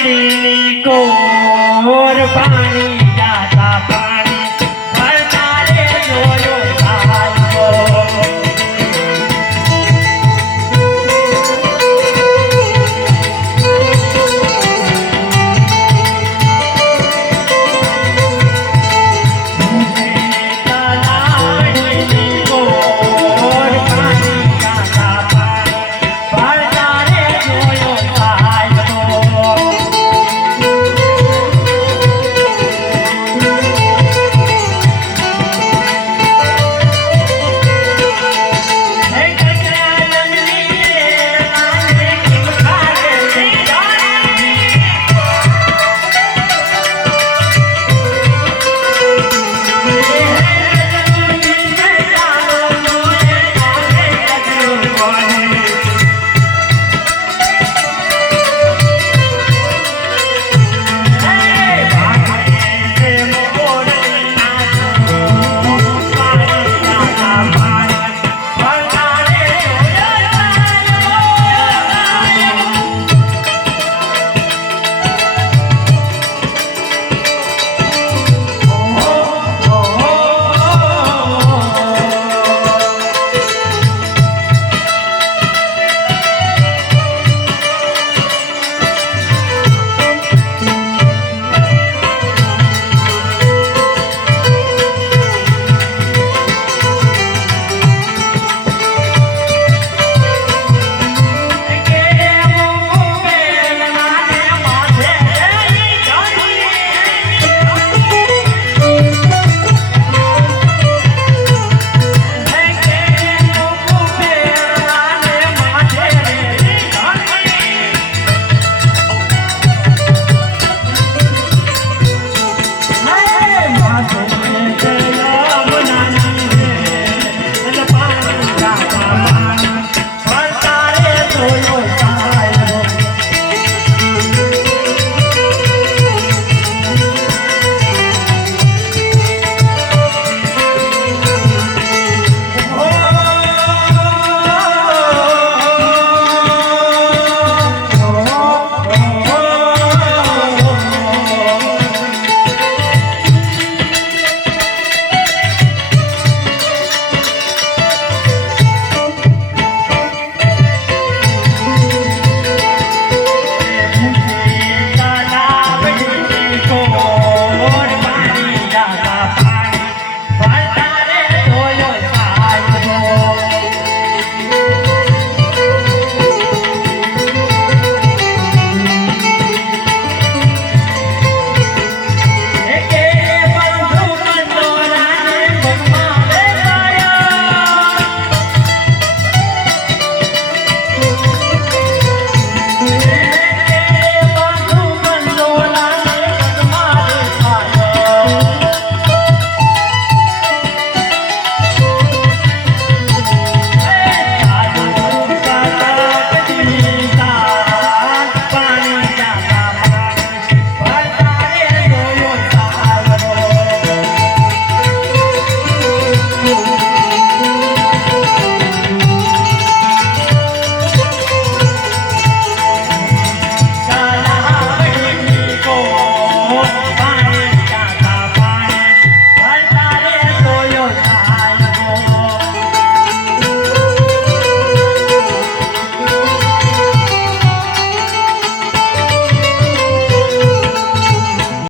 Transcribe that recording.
Thank okay. you.